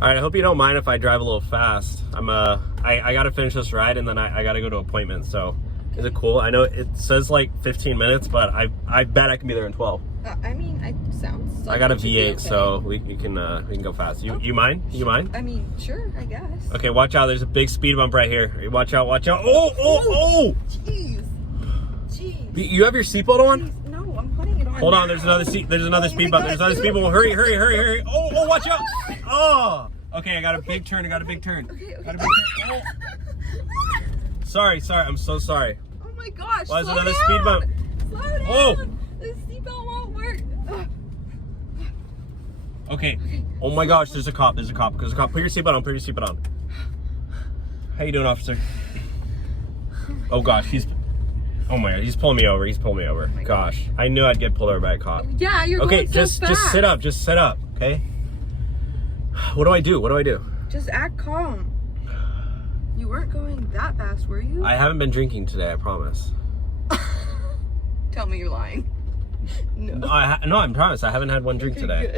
All right, I hope you don't mind if I drive a little fast. I gotta finish this ride and then I gotta go to appointments. So, is it cool? I know it says like 15 minutes, but I bet I can be there in 12. I mean, it sounds. I got a V8, okay. So we can go fast. You mind? You mind? I mean, sure, I guess. Okay, watch out. There's a big speed bump right here. Watch out! Watch out! Oh! Jeez. You have your seatbelt on? Jeez. No, I'm putting it on. Hold on. There's another speed bump. There's another speed bump. Hurry! Oh! Watch out! Oh! Okay, I got a big turn. Okay. Got a big turn. Oh. Sorry. I'm so sorry. Oh my gosh. Well, there's slow another down. speed bump. Slow down. Oh. The seatbelt won't work. Okay. Oh my gosh, there's a cop. Put your seatbelt on. How you doing, officer? Oh gosh, oh my god, he's pulling me over. Oh Gosh, I knew I'd get pulled over by a cop. Yeah, you're okay. Going so fast. Just sit up. Okay. What do I do? Just act calm. You weren't going that fast, were you? I haven't been drinking today. I promise. Tell me you're lying. No. No, I promise. I haven't had one drink today. Good.